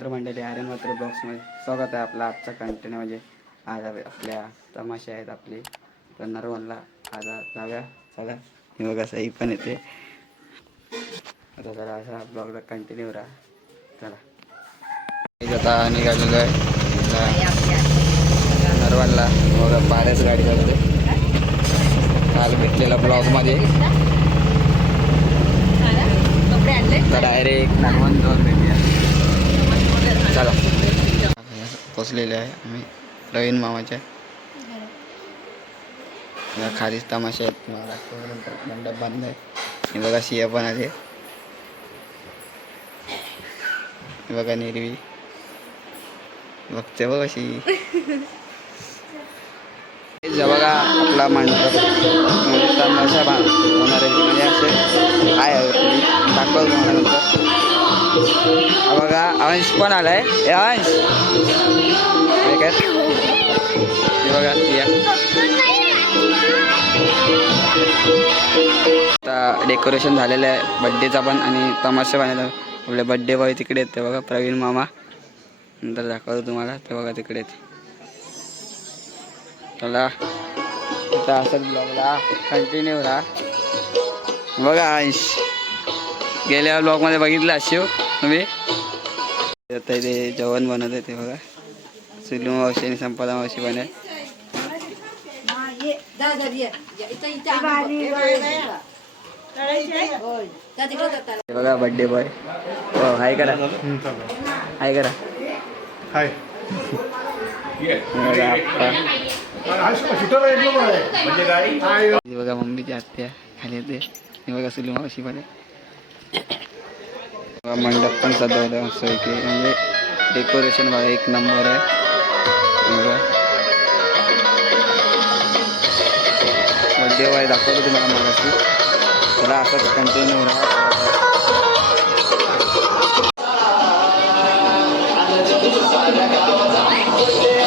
मंडळी आर्यन मात्र ब्लॉग्समध्ये स्वागत आहे आपला आजचा कंटेंट म्हणजे आज आप- आपल्या तमाशे आहेत आपले. तर नरवणला आज जाऊया. चला हे बघा सही पण येते. आता जरा असा ब्लॉगला कंटिन्यू राहा चला. आता निघालेलो आहे. आता नरवणला. बघा पाड्याच गाडी करते काल भेटलेला ब्लॉगमध्ये डायरेक्ट नरवण जाऊन भेटूया. चला. पोचलेले आहे आम्ही. प्रवीण मामाच्या या खालीच तमाशा आहेत. तुम्हाला मंडप बांधला. आहे बघा सिया पण आले बघा निरवी. बघते बघ अशी बघा आपला मंडप. म्हणजे तमाशा बांध होणार. आहे म्हणजे असे काय आहे? तुम्ही दाखवतो नंतर. बघा अंश पण आलाय. या अंश काय? बघा आता डेकोरेशन झालेलं आहे. बड्डेचा पण आणि तमाशा पण आहे आपले बड्डे बॉय तिकडे आहेत. ते बघा प्रवीण मामा. नंतर दाखवतो तुम्हाला. ते बघा तिकडे आहेत. चला. आता असंच ब्लॉगला कंटिन्यू राहा. बघा अंश गेल्या ब्लॉगमध्ये बघितलं शिव तुम्ही? आता इथे जेवण बनवत आहे ते बघा. सुलू मावशी आणि संपदा मावशी हे बघा बर्थडे बॉय हो हाय करा. हाय करा. हाय बघा आप्पा बघा मम्मीची आत्या खाली येते. हे बघा सुलू मावशी पण आहे. बघा मंडप पण सजवलं असं की म्हणजे डेकोरेशन बघा एक नंबर आहे. हे बघा बर्थडे दाखवतो तुम्हाला मगाशी. त्याला असंच कंटिन्यू राहा. Yeah.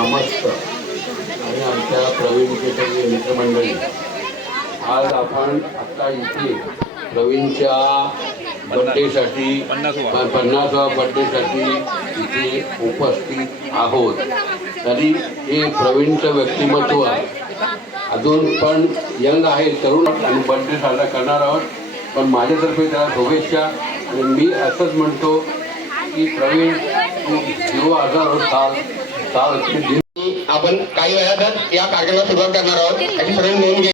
ग्रामस्थ आणि आमच्या प्रवीणचे मित्रमंडळी. आज आपण आत्ता इथे प्रवीणच्या बड्डेसाठी पन्नासवा बड्डेसाठी इथे उपस्थित आहोत. तरी हे प्रवीणचं व्यक्तिमत्व अजून पण यंग आहे तरुण आणि बड्डे साजरा करणार आहोत. पण माझ्यातर्फे त्याला शुभेच्छा. आणि मी असंच म्हणतो की प्रवीण तू जीव आजार होत आपण काही वेळातच या कार्यक्रमाला सुरुवात करणार आहोत. याची सर्व नोंद घे.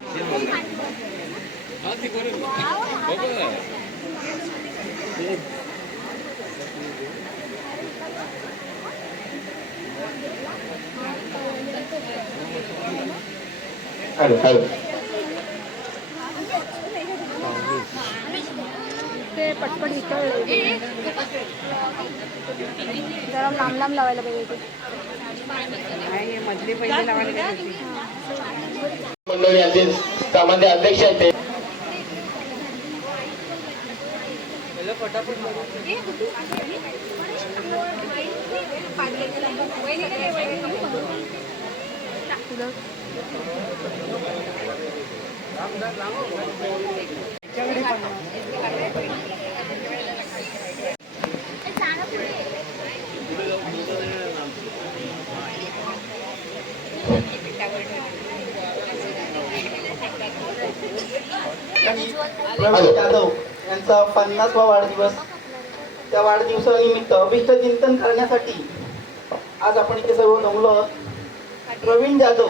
Hello hello. ते पटपट विचार जरा लांब लांब लावायला पाहिजे. मंडळी यांचे सामान्य अध्यक्ष आहेत ते. प्रवीण जाधव यांचा पन्नासवा वाढदिवस. त्या वाढदिवसानिमित्त अभिष्ट चिंतन करण्यासाठी आज आपण इथे सर्व जमलो आहोत. प्रवीण जाधव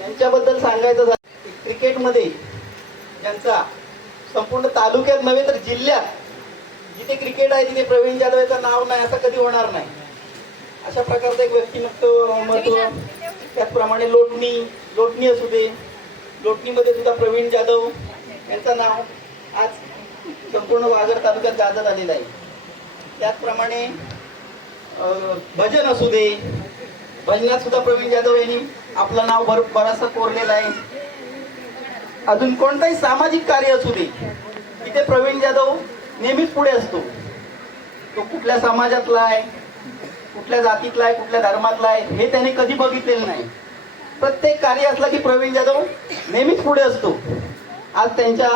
यांच्याबद्दल सांगायचं झालं की क्रिकेटमध्ये ज्यांचा संपूर्ण तालुक्यात नव्हे तर जिल्ह्यात जिथे क्रिकेट आहे तिथे प्रवीण जाधव याचं नाव नाही असं कधी होणार नाही. अशा प्रकारचं एक व्यक्तिमत्व महत्त्व त्याचप्रमाणे लोटणी लोटणी असू दे. लोटणीमध्ये सुद्धा प्रवीण जाधव यांचं नाव आज संपूर्ण वाघर तालुक्यात गाजत आलेलं आहे. त्याचप्रमाणे भजन असू दे भजनात सुद्धा प्रवीण जाधव यांनी आपलं नाव भर बराचसा कोरलेलं आहे. अजून कोणताही सामाजिक कार्य असू दे तिथे प्रवीण जाधव नेहमीच पुढे असतो. तो कुठल्या समाजातला आहे कुठल्या जातीतला आहे कुठल्या धर्मातला आहे हे त्याने कधी बघितलेलं नाही. प्रत्येक कार्य असलं की प्रवीण जाधव नेहमीच पुढे असतो. आज त्यांच्या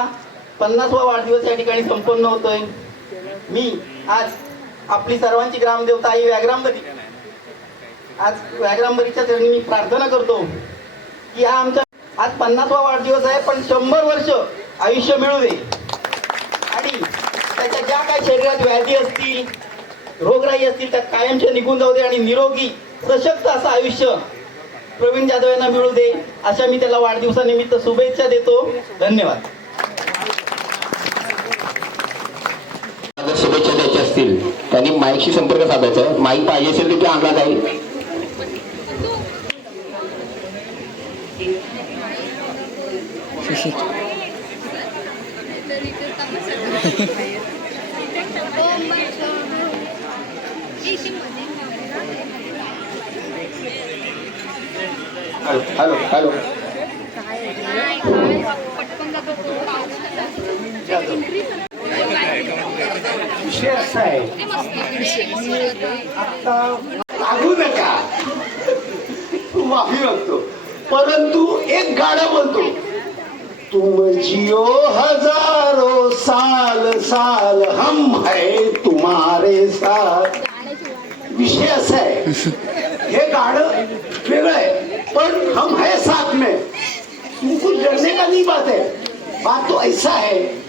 पन्नासवा वाढदिवस या ठिकाणी संपन्न होतोय. मी आज आपली सर्वांची ग्रामदेवता आई व्याग्रांबरी आज व्याग्रांबरीच्या चरणी मी प्रार्थना करतो की हा आमचा आज पन्नासवा वाढदिवस आहे पण शंभर वर्ष आयुष्य मिळू दे. आणि त्याच्या ज्या काही शरीरात व्याधी असतील रोगराई असतील त्या कायमच्या निघून जाऊ दे आणि निरोगी सशक्त असं आयुष्य प्रवीण जाधव यांना मिळू दे अशा मी त्याला वाढदिवसानिमित्त शुभेच्छा देतो. धन्यवाद जर शुभेच्छा द्यायची असतील त्यांनी माईकशी संपर्क साधायचा. आहे माईक पाहिजे असेल तर ते आणला जाईल. Hello hello. हॅलो पटकन विषय असा आहे. आता लागू नका. माफी मागतो. परंतु एक गाणं म्हणतो. तुम जियो हजारो साल साल हम है तुम्हारे साथ. विषय असा आहे. हे गाणं वेगळं आहे. पण हम है साथ में. तुमको डरने का नहीं बात है बात तो ऐसा है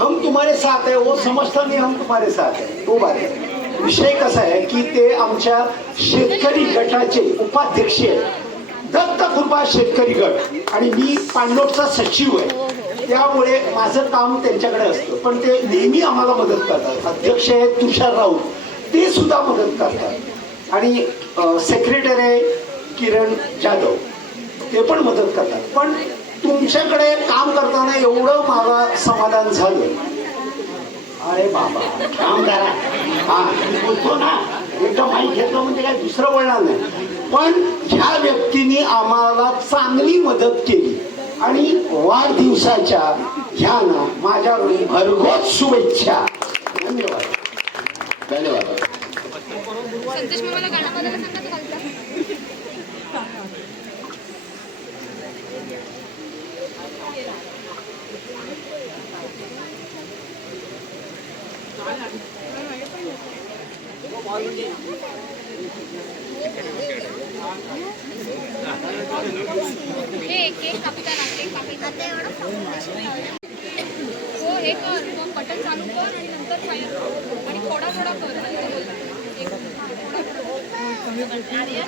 हम तुम्हारे साथ आहे वो समजता नाही हम तुम्हारे साथ आहे तो बात विषय कसा आहे की ते आमच्या शेतकरी गटाचे उपाध्यक्ष आहेत। दत्त कृपा शेतकरी गट आणि मी पांडोटचा सचिव आहे। त्यामुळे माझं काम त्यांच्याकडे असतं। पण ते नेहमी आम्हाला मदत करतात। अध्यक्ष आहेत तुषार राऊत ते सुद्धा मदत करतात। आणि सेक्रेटरी आहे किरण जाधव ते पण मदत करतात। पण तुमच्याकडे काम करताना एवढं मला समाधान झालं. अरे बाबा काम करा. हा मी बोलतो ना एकदा माहीत घेतलं म्हणजे काय दुसरं बोलणार नाही. पण ह्या व्यक्तीने आम्हाला चांगली मदत केली. आणि वाढदिवसाच्या ह्या ना माझ्या भरघोस शुभेच्छा. धन्यवाद. धन्यवाद. हे केक कापताना केक हो हे कर. मग बटन चालू कर आणि नंतर फाईल आणि थोडा थोडा कर. एक थोडा थोडा. हो मॅडम संविधान खाली या.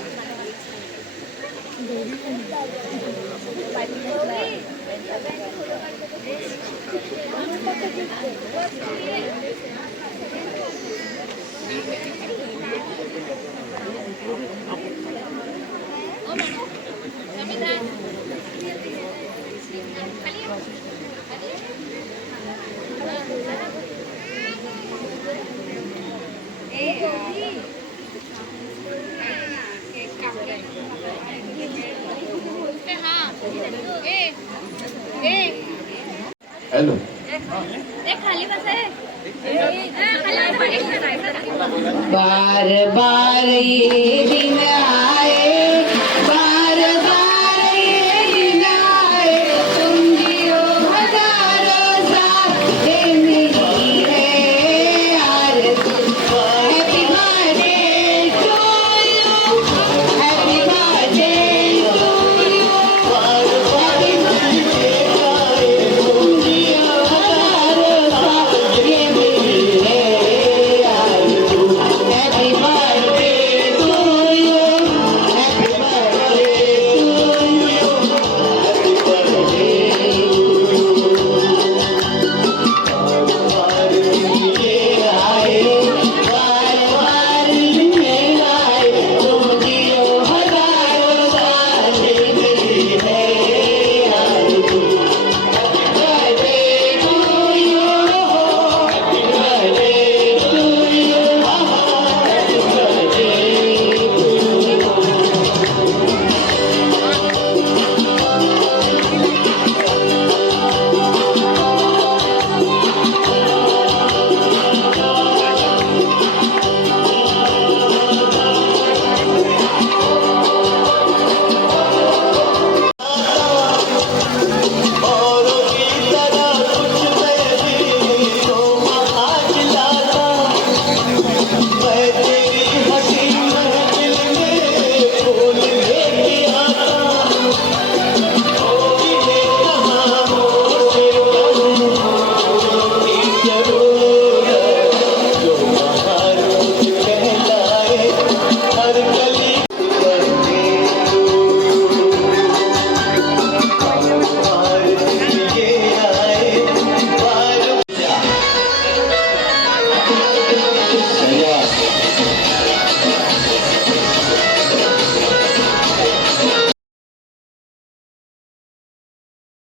हॅलो खाली बस आहे बार बार ये